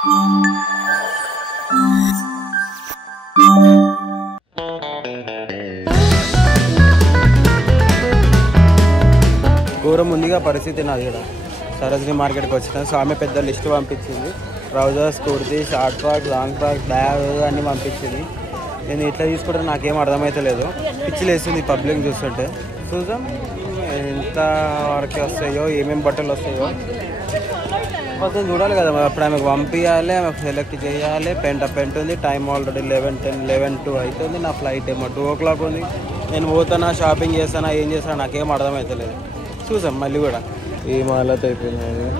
ఘోరం ఉందిగా పరిస్థితి నాది కూడా. సరోజినీ మార్కెట్కి వచ్చిన సో ఆమె పెద్ద లిస్ట్ పంపించింది. Trousers, kurti, short frock, long frock, bag అన్నీ పంపించింది. నేను ఇట్లా తీసుకుంటే నాకేం అర్థమైతే లేదు. పిచ్చిలు వేస్తుంది పబ్లిక్ చూస్తుంటే. చూద్దాం ఎంత వరకు వస్తాయో, ఏమేమి బట్టలు వస్తాయో మొత్తం చూడాలి కదా. అప్పుడు ఆమెకు పంపించాలి, ఆమెకు సెలెక్ట్ చేయాలి. పెంట్ ఉంది. టైం ఆల్రెడీ 11:2 అవుతుంది. నా ఫ్లైట్ ఏమో 2 o'clock ఉంది. నేను పోతానా, షాపింగ్ చేస్తానా, ఏం చేస్తానా నాకేం అర్థమైతే లేదు. చూసాం మళ్ళీ కూడా ఈ మాలతో అయిపోయినాయి.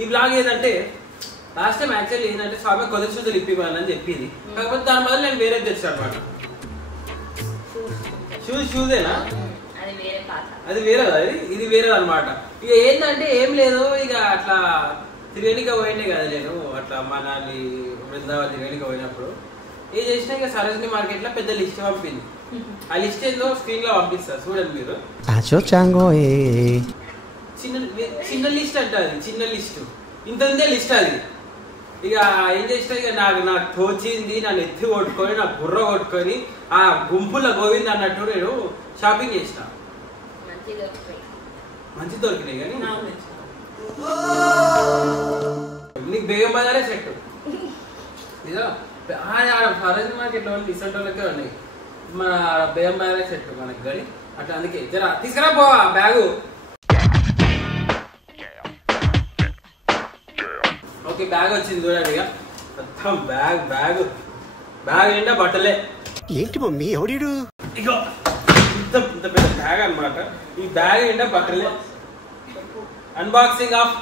ఈ బ్లాగ్ ఏంటంటే లాస్ట్ టైం యాక్చువల్లీ ఏంటంటే స్వామి కొత్త షూజులు ఇప్పివ్వాలని చెప్పింది. కాకపోతే దాని బదులు నేను వేరే తెచ్చాను అనమాట. షూజేనా అది వేరేదా? ఇది వేరేది అనమాట. ఇక ఏంటంటే ఏం లేదు, ఇక అట్లా తిరిగనిక పోయిండే కదా నేను. అట్లా మనాలి, బృందావన్ తిరిగనిక పోయినప్పుడు ఏం చేసినా ఇక సరోజినీ మార్కెట్ లో పెద్ద లిస్ట్ పంపింది. ఆ లిస్ట్ ఏందో స్క్రీన్ లో పంపిస్తా చూడండి మీరు. చిన్న లిస్ట్ అంట అది, చిన్న లిస్ట్. ఇంత ఉందే లిస్ట్ అది. ఇక ఏం చేసినా ఇక నాకు తోచింది, నన్ను ఎత్తి కొట్టుకొని, నా బుర్ర కొట్టుకొని ఆ గుంపులో గోవింద్ అన్నట్టు నేను షాపింగ్ చేసిన. మంచి దొరికినాయి కానీ నీకు బేగం బజారే సెట్. ఇదో సరోజినీ మార్కెట్ లో డిసెంట్ వాళ్ళకే ఉన్నాయి. మన బేగం బజారే సెట్ మనకి గడి అట్లా. అందుకే జరా తీసుకురా పో బ్యాగు. ఓకే బ్యాగ్ వచ్చింది చూడండి. ఇక మొత్తం బ్యాగ్ నిండా బట్టలే. ఏంటి మమ్మీ ఎవడీడు? ఇగో ఇంత పెద్ద బ్యాగ్ అనమాట. ఈ బ్యాగ్ నిండా బట్టలే. అన్బాక్సింగ్ ఆఫ్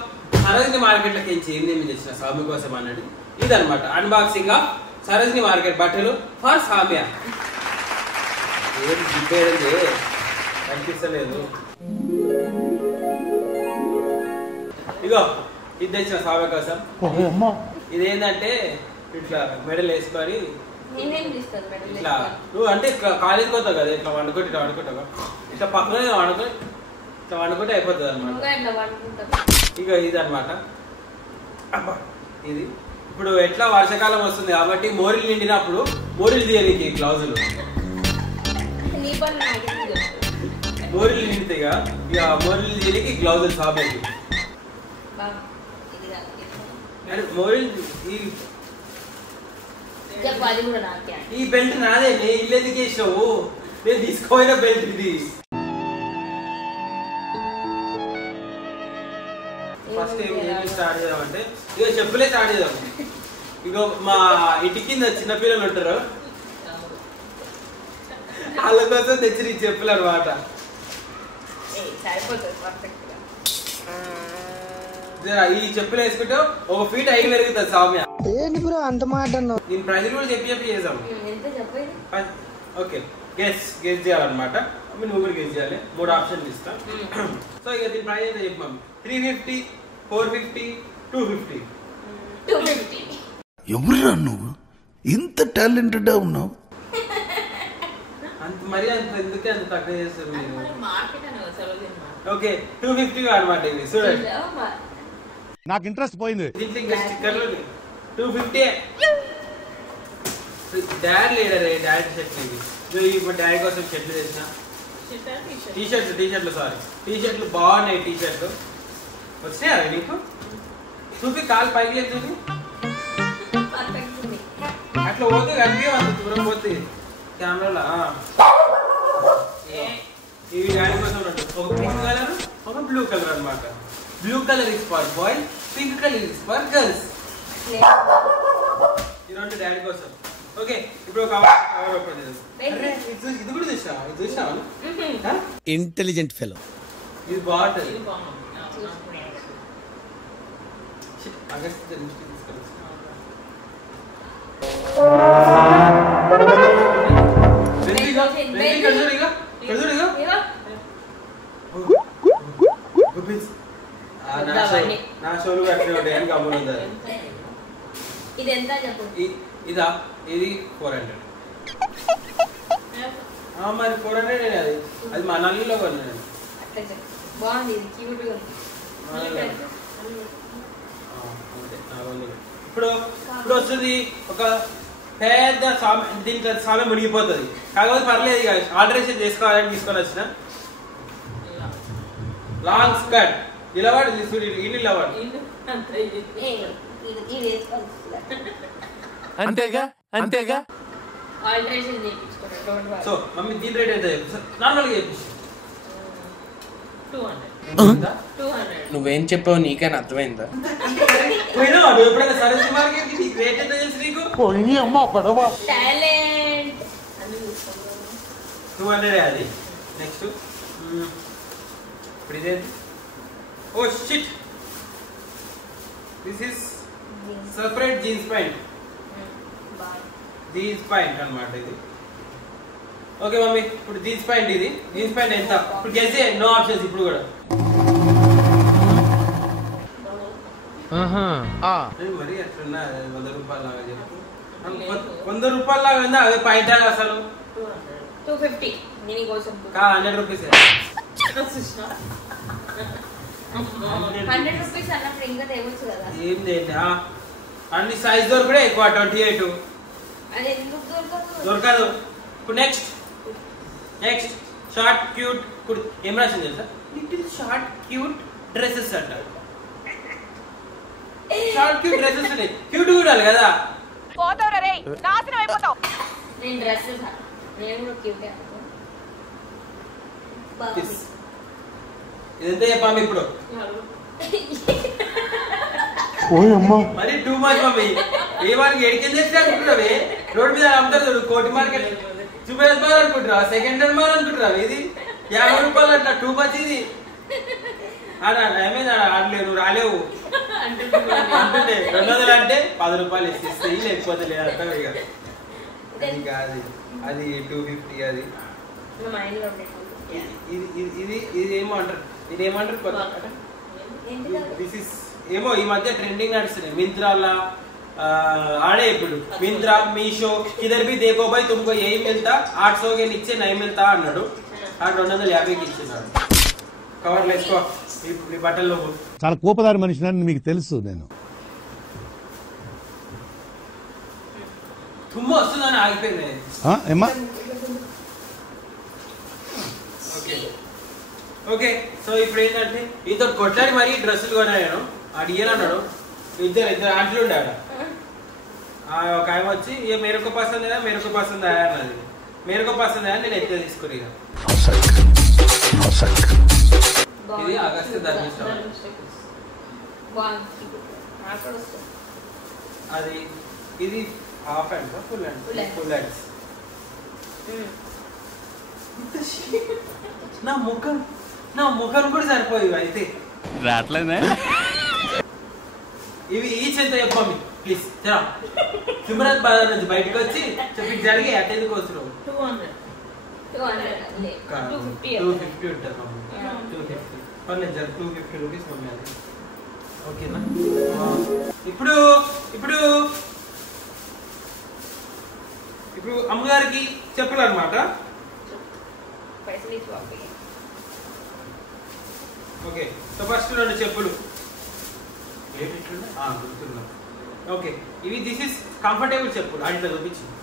సరోజినీ మార్కెట్ లోకి ఏం చేసిన స్వామి కోసం అన్నది ఇదనమాట. అన్బాక్సింగ్ ఆఫ్ సరోజినీ మార్కెట్ బట్టలు ఫర్ సామ్య. ఏది జిప్పేది కనిపిస్తలేదు. ఇగో ఇది తెచ్చిన సామె కోసం. ఇదేంటంటే ఇట్లా మెడల్ వేసుకొని ఇట్లా నువ్వు అంటే కాలేజీకి పోతావు కదా, ఇట్లా వండుకుంటావు ఇట్లా పక్కనే వండుకొని ఇట్లా వండుకుంటే అయిపోతుంది అనమాట. ఇక ఇది అనమాట. ఇది ఇప్పుడు ఎట్లా వర్షాకాలం వస్తుంది కాబట్టి మోరీలు నిండినప్పుడు మోరీలు తీయడానికి గ్లౌజులు మోరీలు నిండితే ఇక మోరీలు తీయడానికి గ్లౌజులు సాబేకి. ఈ బెల్ట్ నాదే, ఇల్లు ఎందుకు వేసావు? నేను తీసుకోపోయిన బెల్ట్ ఇది. ఫస్ట్ ఏం స్టార్ట్ చేద్దామంటే ఇక చెప్పులే స్టార్ట్ చేద్దాం. ఇక మా ఇంటి కింద చిన్నపిల్లలు ఉంటారు, వాళ్ళ కోసం తెచ్చిన చెప్పులు అనమాట. ఈ చెప్పులు వేసుకుంటే 1 feet హైట్ పెరుగుతుంది సౌమ్య. అంత మాట నేను ప్రైజ్ కూడా చెప్పి చేద్దాం. ఓకే గెస్ చేయాలన్నమాట. నువ్వు కూడా గెస్ చేయాలి. 3 ఆప్షన్లు ఇస్తా. సో ఇక దీని ప్రైజ్ అయితే చెప్పాం. 350, 450, 250. ఎవరురా నువ్వు ఇంత టాలెంటెడ్ ఉన్నావు? అంత మరి అంత ఎందుకే అంత తక్కువ చేస్తారు మీరు? ఓకే 250 అనమాట. ఇది చూడండి నాకు ఇంట్రెస్ట్ పోయింది. దీంట్లో ఇంకా స్టిక్కర్లు 250. డాడీ లేడరే, డాడీ షర్ట్ ఇది. ఇప్పుడు డాడీ కోసం షర్ట్లు చేసిన టీషర్ట్లు సారీ టీషర్ట్లు బాగున్నాయి. టీషర్ట్లు వచ్చినాయి అవి నీకు? చూపి కాలు పైకి లేదు చూపి. అట్లా పోతే కనిపి అంత దూరం పోతే కెమెరాలో. ఇవి డాడీ కోసం ఉన్నట్టు ఒక పింక్ కలర్, ఒక బ్లూ కలర్ అనమాట. Blue colour is for boy, pink colour is for girls. ఈ రెండు డాడీ కోసం. ఓకే ఇప్పుడు ఒక కవర్ ఓపెన్ చేద్దాం. ఇది కూడా చూసావా? ఇది చూసావా? Intelligent fellow. ఇది బాగుంటుంది. నా షోలు అట్లే ఉంటాయి అని గమ్మున ఇది ఎంత చెప్పు. ఇదా ఇది 400. మరి 400 అది అది మనల్లిలో కొన్నాను. బాగుంది, ఇది క్యూట్ గా ఉంది. ఇప్పుడు ఇప్పుడు వస్తుంది ఒక పెద్ద సామె, దీంట్లో సామె మునిగిపోతుంది. కాకపోతే పర్లేదు ఇక ఆల్టరేషన్ చేసుకోవాలని తీసుకొని వచ్చిన లాంగ్ స్కర్ట్ నిలబడి నిలబడి అంతేగా అంతేగా. ఆల్టరేషన్ చేయించుకోండి. సో మమ్మీ దీని రేట్ ఎంత చెప్పు నార్మల్గా చెప్పి 200. నువ్వేం చెప్పావు నీకైనా అర్థమైందా? పోయినా ఎప్పుడైనా సరస్వతి మార్కెట్ రేట్ ఎంత తెలుసు నీకు? టాలెంట్ 200 అది. నెక్స్ట్ ఇప్పుడు ఇదేంటి? Oh shit, this is separate jeans pant. Jeans pant అన్నమాట ఇది. ఓకే మమ్మీ, ఇప్పుడు జీన్స్ ప్యాంట్ ఇది. జీన్స్ ప్యాంట్ ఎంత? ఇప్పుడు గెలిచే నో ఆప్షన్స్. ఇప్పుడు కూడా మరి అట్లున్నా 100 రూపాయలు లాగా చెప్పు. 100 రూపాయలు లాగా ఉందా? అదే పాయింట్ అసలు 250. నేను కోసం 100 రూపీస్. 100 రూపీస్ అన్నప్పుడు ఇంకా తేవచ్చు కదా. ఏంటి అన్ని సైజ్ దొరకడే ఎక్కువ 28. అది ఎందుకు దొరకదు? దొరకదు. ఇప్పుడు నెక్స్ట్ షార్ట్ క్యూట్. ఇప్పుడు ఏం రాసింది తెలుసా? లిటిల్ షార్ట్ క్యూట్ డ్రెస్సెస్ అంటారు. షార్ట్ క్యూట్ డ్రెస్సెస్ ఉన్నాయి. క్యూట్ కూడా కదా. నేను డ్రెస్సెస్ నేను కూడా క్యూట్. ఇదంతా చెప్పాము ఇప్పుడు. మరి టూ మచ్ మమ్మీ. ఏ వారికి ఎడికెన్ చేస్తే అనుకుంటున్నావే? రోడ్ మీద అమ్ముతారు కోటి మార్కెట్ చూపేది అనుకుంటున్నావా? సెకండ్ హ్యాండ్ మార్ అనుకుంటున్నావు? ఇది 50 రూపాయలు అంట. టూ మచ్ ఇది. ఏమైంది ఆడలేవు, నువ్వు రాలేవు అంటుంటే 200 అంటే 10 రూపాయలు ఇస్తే లేకపోతే లేదంట. ఇక అది కాదు, అది 250. అది ఇది ఏమంటారు? ఇది ఏమంటారు కొత్త? దిస్ ఇస్ ఏమో ఈ మధ్య ట్రెండింగ్ నడుస్తున్నాయి మింత్రాలా. आड़े ఇప్పుడు మింత్రా మీషో किधर भी देखो भाई तुमको यही मिलता 800 के नीचे नहीं मिलता అన్నాడు. ఆ 250కి ఇచ్చినాడు. కవర్లు వేసుకో ఈ బట్టల్లో. చాలా కోపదారి మనిషిని మీకు తెలుసు. నేను తుమ్మ వస్తుందని ఆగిపోయింది. ఏమ్మా? ఓకే, సో ఇప్పుడు ఏంటంటే ఇంత కొట్లాడి మరీ డ్రెస్సులు కొన్నాను. ఆడు ఇయ్యనన్నాడు. ఇద్దరు ఆంటీలు ఉండే ఆడ. ఒక ఆయన వచ్చి ఇక మేరకు పసంద్ అయినా మేరకు పసంద్ అయ్యా అన్నది. మేరకు పసంద్ అయ్యా నేను ఎత్తే తీసుకుని. ఇది అగస్త్య ధర్మిష్టం. అది ఇది half hand full hand? Full hands. నా ముఖం కూడా సరిపోయి అయితే రావట్లేదే. ఇవి ఈచ్ ఎంత చెప్పండి ప్లీజ్. చరా సిమరత్ బజార్ నుంచి బయటకు వచ్చి చెప్పి జరిగి అట్ ఎందుకు వస్తున్నావు? 250 ఉంటుంది మమ్మీ. 250 పర్లేదు జర 250 రూపీస్ మమ్మీ. అది ఓకేనా? ఇప్పుడు ఇప్పుడు ఇప్పుడు అమ్మగారికి చెప్పులు అనమాట. ఓకే, సో ఫస్ట్ 2 చెప్పులు. గుర్తున్నా. ఓకే, ఇవి దిస్ ఇస్ కంఫర్టబుల్ చెప్పులు. అట్లా చూపించింది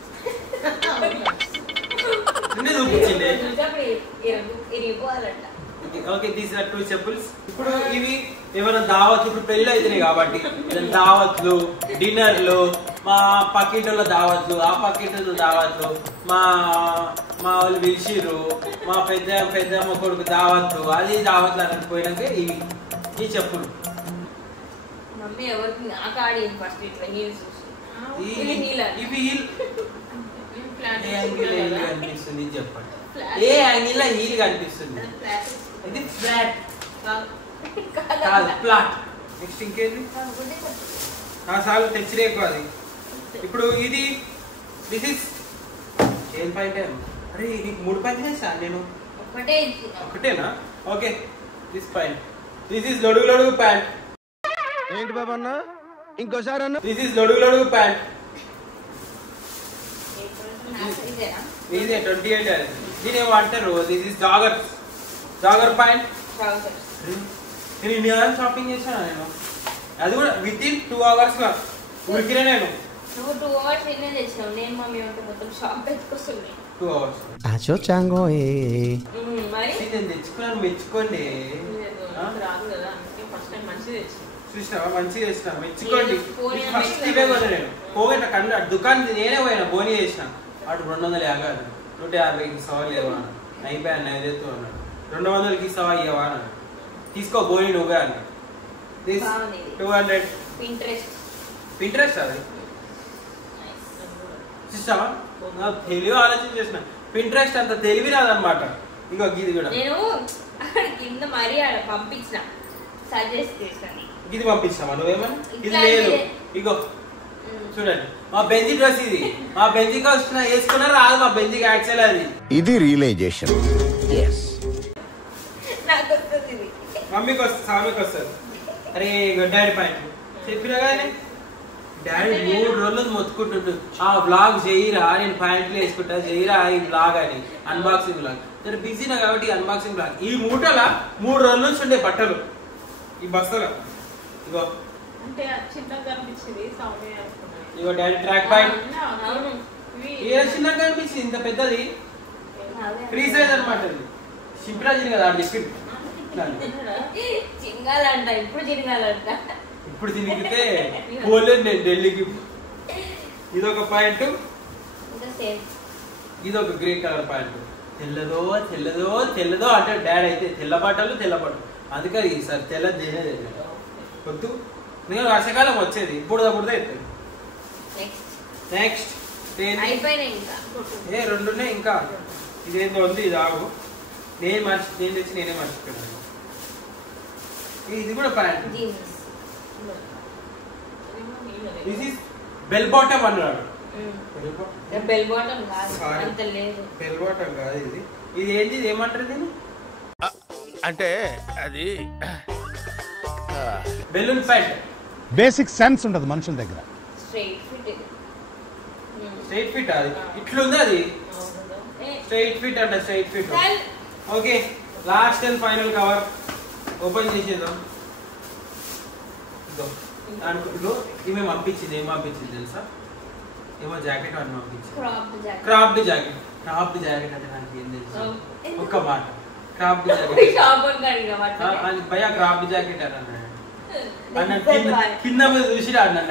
చూపించింది. ఓకే, దీస్ ఆర్ 2 చెప్పుల్స్. ఇప్పుడు ఇవి ఏమైనా దావత్లు, ఇప్పుడు పెళ్లి అవుతున్నాయి కాబట్టి దావత్లు, డిన్నర్లు, మా పక్కింటిలో దావత్లు, ఆ పక్కింటిలో దావత్లు, మా వాళ్ళు పిలిచిర్రు, మా పెద్దమ్మ కొడుకు దావత్లు, అది దావత్లు అని పోయినాక ఇవి ఈ చెప్పులు. ఇవి కనిపిస్తుంది చెప్పండి. ఏ యాంగిల్ లో హీల్ కనిపిస్తుంది? ఇది ఫ్లాట్ కాదు, ఫ్లాట్. నెక్స్ట్ ఇంకేంది? సార్లు తెచ్చిరేకు అది. ఇప్పుడు ఇది దిస్ ఇస్ చైన్ పాయింట్. అరే నీకు 3 పాయింట్లు వేసా నేను. ఒకటే ఇచ్చిన. ఒకటేనా? Okay, this fine. This is లొడుగు లొడుగు ప్యాంట్. ఏంటి బాబా అన్న ఇంకోసారి అన్న దిస్ ఈస్ లొడుగు లొడుగు ప్యాంట్. ఇదేనా? ఇదే 28. దీని ఏమో అంటారు, this is jogger pant. Trousers. నేను ఇండియా షాపింగ్ చేశాను నేను, అది కూడా విత్ ఇన్ 2 hours గా ఉరికినా నేను. నువ్వు 2 hours ఎన్నే తెచ్చినావు, నేను మమ్మీ ఉంటే మొత్తం షాప్ పెట్టుకొస్తుంది. 2 hours. అచో చాంగో మరి నేను తెచ్చుకున్నాను, మెచ్చుకోండి. రాదు కదా, అందుకే ఫస్ట్ టైం మంచిది తెచ్చిన. చూసినావా, మంచిగా చేసిన, మెచ్చుకోండి. పోనీ ఫస్ట్ మెచ్చుకోండి. ఇవే కొన్నా నేను. పోగట కన్నా దుకాణం నేనే పోయినా, బోనీ చేసిన. అటు 250 150కి ఇస్తావా లేవా అన్న. అయిపోయా నైవేద్యం అన్నాడు. 200కి ఇస్తావా ఇవ్వవా అన్నాడు. తీసుకో బోనీ నువ్వే అన్నాడు. దిస్ బాగుంది. 200. పింట్రెస్ట్ అది చూసావా, తెలివి ఆలోచన చేసిన. పింట్రెస్ట్ అంత తెలివి రాదనమాట. ఇంకో ఇది కూడా నేను అక్కడ కింద మరీ ఆడ పంపించిన, సజెస్ట్ చేసాను. ఇది పంపించావా నువ్వేమని? ఇది ఇట్లా లేదు, అంటే- ఇగో చూడండి, మా బెంజి డ్రెస్ ఇది. మా బెంజికి వస్తున్నా వేసుకున్నా రాదు, మా బెంజికి యాక్చువల్ అది. ఇది రియలైజేషన్ నాకు వస్తుంది ఇది. మమ్మీకి వస్తుంది, స్వామికి వస్తుంది. అరే డాడీ పాయింట్ చెప్పినా కానీ డాడీ 3 రోజులు మొత్తుకుంటుంటు, ఆ బ్లాగ్ చేయరా, నేను ప్యాంట్లు వేసుకుంటా, చేయరా ఈ బ్లాగ్ అని, అన్బాక్సింగ్ బ్లాగ్. సరే బిజీనా కాబట్టి అన్బాక్సింగ్ బ్లాగ్. ఈ మూటల 3 రోజుల నుంచి ఉండే బట్టలు ఈ బస్తలో. ఇగో అంటే చిన్నగా కనిపించింది సౌండ్ అనుకున్నాను. ఇగో డాడీ ట్రాక్ పాయింట్. అవును, ఏ చిన్నగా కనిపించింది, ఇంత పెద్దది ఫ్రీ సైజ్ అనమాట. ఇది శింపరాజు కదా ఆడు చెప్పింది. చింగాలంట, ఇప్పుడు చింగాలంట. ఇప్పుడు తిరిగితే పోలేదు నేను ఢిల్లీకి. ఇదొక పాయింట్, ఇంకా సేమ్. ఇదొక గ్రే కలర్ పాయింట్. తెల్లదో తెల్లదో తెల్లదో అంటే డాడీ అయితే తెల్ల బట్టలు. అందుకని ఈసారి తెల్ల తినేది వద్దు. నేను వర్షాకాలం వచ్చేది ఇప్పుడు అవుతుంది. నెక్స్ట్ అయిపోయినాయి ఇంకా. 2 ఉన్నాయి ఇంకా. ఇదేందో ఉంది, ఇది ఆగు. నేను తెచ్చి నేనే మర్చిపోయాను. ఇది కూడా pant. Jeans. This is bell bottom అన్నాడు. బెల్ బాటమ్ కాదు, Sorry. అంత లేదు. బెల్ బాటమ్ కాదు ఇది. ఇది ఏంటి, ఇది ఏమంటారు దీన్ని? అంటే అది బెలూన్ ప్యాంట్. బేసిక్ సెన్స్ ఉండదు మనుషుల దగ్గర. స్ట్రైట్ ఫిట్ ఇది. స్ట్రైట్ ఫిట్ అది ఇట్లుంది, అది స్ట్రైట్ ఫిట్ అంట. Straight fit. Okay, last and final cover open చేసేద్దాం. ఇదో ఇవే పంపించింది. ఏం పంపించింది తెలుసా? ఏమో జాకెట్ అని పంపించింది. Craft jacket. క్రాఫ్ట్ జాకెట్ అంటే నాకు ఏం తెలుసు, ఒక్క మాట. క్రాఫ్ట్ జాకెట్ భయ క్రాఫ్ట్ జాకెట్ అని అన్నాడు. కింద మీద చూసి అన్నాడు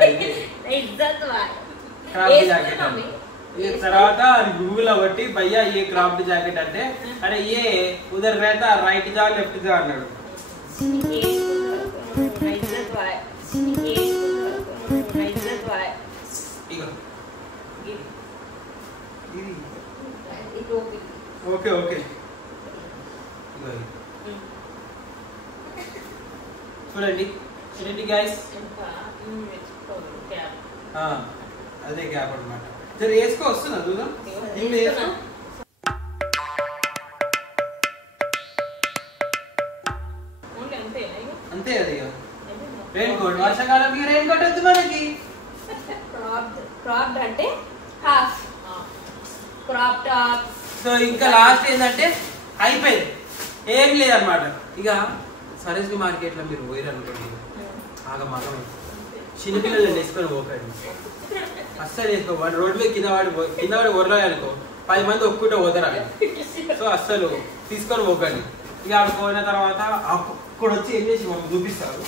క్రాఫ్ట్ జాకెట్ అని. తర్వాత గూగుల్ లో కొట్టి భయ్యా ఏ క్రాఫ్ట్ జాకెట్ అంటే, అరే ఏ ఉదర్ रहता రైట్ జా లెఫ్ట్ జా అన్నాడు. ఇగో ఇది ఓకే ఓకే. ఇగో చూడండి చూడండి గైస్, అదే గ్యాప్ అన్నమాట. జర వేసుకో, వస్తుందా చూద్దాం. అంతే అది. రెయిన్ కోట్, వర్షాకాలంకి రెయిన్ కోట్ వద్దు మనకి. క్రాప్డ్ అంటే హాఫ్ క్రాప్ టాప్. సో ఇంకా లాస్ట్ ఏంటంటే అయిపోయింది, ఏం లేదన్నమాట. ఇక సరస్వతి మార్కెట్ లో మీరు పోయారు అనుకోండి, ఆగమాగం చిన్నపిల్లలు వేసుకొని పోకండి. అస్సలు వేసుకో. వాడు రోడ్ మీద కింద వాడి ఒరలాలి అనుకో, 10 మంది ఒప్పుకుంటే పోతారు. సో అస్సలు తీసుకొని పోకండి. ఇక ఆడ పోయిన తర్వాత అక్కడ వచ్చి ఏం చేసి మమ్మీ చూపిస్తారు.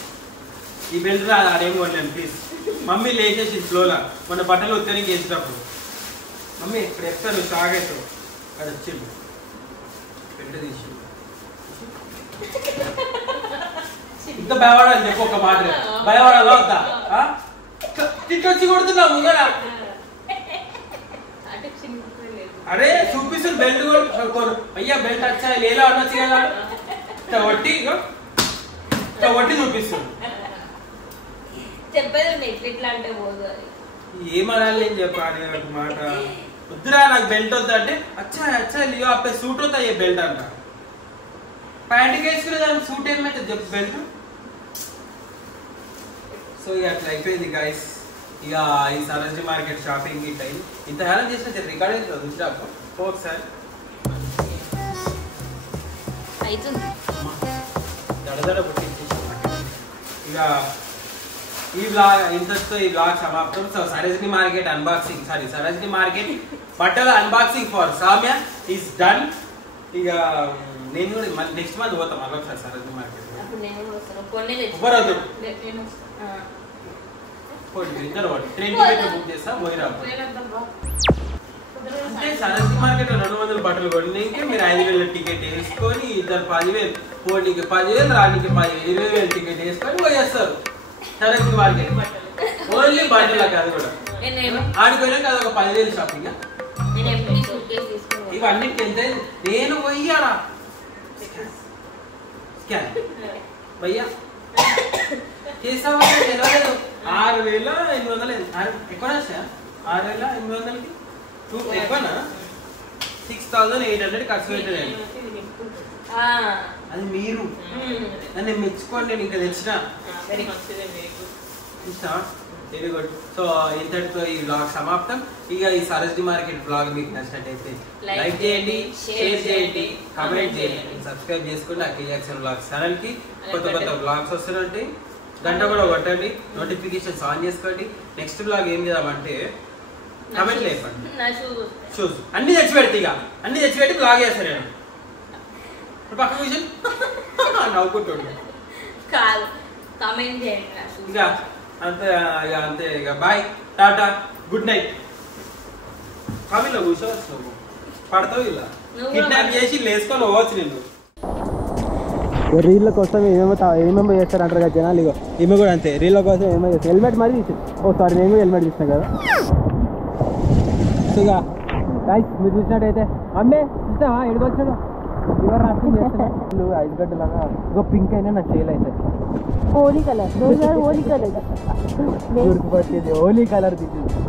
ఈ బెల్ట్ ఆడేం కొనలేను ప్లీజ్. మమ్మీ లేచేసి ఫ్లోలా మన బట్టలు ఉత్తరికి వేసేటప్పుడు, మమ్మీ ఇప్పుడు ఎత్తాను షాక్ అవుతావు. అది వచ్చిండు బెల్ట్ తీసి ఇంత భయపడాలి చెప్పు, ఒక మాట భయపడాలి వద్దా? తిట్టొచ్చి కొడుతున్నా ముందర. అరే చూపిస్తుంది బెల్ట్ కూడా. అయ్యా బెల్ట్ వచ్చా లేలా అనొచ్చు కదా. వట్టి చూపిస్తుంది. చెప్పేది ఇట్లా అంటే పోదు. అది ఏమనాలి ఏం చెప్పాలి నాకు మాట. వద్దురా నాకు బెల్ట్ వద్దా అంటే, అచ్చా అచ్చా లియో అప్పే సూట్ అవుతా ఏ బెల్ట్ అంట. ప్యాంటుకి వేసుకునే దానికి సూట్ ఏమైతుంది చెప్పు బెల్ట్. సో ఇక అట్లా అయిపోయింది గైస్. ఇక ఈ సరోజినీ మార్కెట్ షాపింగ్ ఈ టైం ఇంత హేళన చేసిన రికార్డింగ్ చూసినాక ఒకసారి దడదడ పుట్టించి ఇక ఈ బ్లాగ్ ఇంతతో ఈ బ్లాగ్ సమాప్తం. So Sarojini market unboxing Sarojini market బట్టల అన్బాక్సింగ్ ఫర్ సామ్య ఈస్ డన్. ఇక నేను కూడా నెక్స్ట్ మంత్ పోతాం మళ్ళీ ఒకసారి Sarojini market. Train ticket book చేస్తా పోయిరా. అంటే సరోజినీ మార్కెట్ లో 200 బట్టలు కొనడానికి మీరు 5,000 టికెట్ వేసుకొని ఇద్దరు 10,000 పోనీకి 10,000 రానికి 20,000 టికెట్ వేసుకొని పోయేస్తారు సరోజినీ మార్కెట్. ఓన్లీ బట్టలకు అది కూడా ఆడిపోయినాక అది ఒక 10,000 షాపింగ్. ఇవన్నిటికి ఎంత నేను పోయ్యాడా స్కాన్ భయ్యా చేసావా తెలియలేదు. 6,800 ఎక్కువ 6,800కి ఎక్కువనా 6,800 ఖర్చు పెట్టాను. అది మీరు నన్ను మెచ్చుకోండి. నేను ఇంకా తెచ్చిన వెరీ గుడ్. సో ఇంతటితో ఈ బ్లాగ్ సమాప్తం. ఇక ఈ సరోజినీ మార్కెట్ బ్లాగ్ మీకు నచ్చినట్టయితే లైక్ చేయండి, షేర్ చేయండి, కామెంట్ చేయండి, సబ్స్క్రైబ్ చేసుకోండి. అఖిల్ బ్లాగ్ ఛానల్ కి కొత్త బ్లాగ్స్ వస్తున్నాయి. గంట కూడా కొట్టండి, నోటిఫికేషన్స్ ఆన్ చేసుకోండి. నెక్స్ట్ బ్లాగ్ ఏం చేద్దామంటే కామెంట్ లేపండి. షూస్ అన్ని తెచ్చి పెడితే ఇక అన్ని తెచ్చి పెట్టి బ్లాగ్ చేస్తాను నేను. పక్క విజన్ నవ్వుకుంటుండే ఇక అంతే. ఇక అంతే. ఇక బాయ్, టాటా, గుడ్ నైట్. కవిలో కూర్చోవచ్చు నువ్వు పడతావు. ఇలా కిడ్నాప్ చేసి లేసుకొని పోవచ్చు నిన్ను. రీళ్ళ కోసం ఏమేమో చేస్తారంటారు కదా జనాలు. ఇగో ఈమె కూడా అంతే, రీళ్ళ కోసం ఏమో చేస్తారు. హెల్మెట్ మరి తీసి సారీ నేను కూడా హెల్మెట్ తీసినా కదా. ఇక గైస్ మీరు చూసినట్టయితే అమ్మే చూస్తావా ఎడికొచ్చాడు ఎవరు రాష్ట్రం చేస్తున్నా 5 గంటలాగా ఇంకో పింక్ అయినా నా చేయలు అయితే హోలీ కలర్ గుర్తుపట్టేది హోలీ కలర్ తీసింది.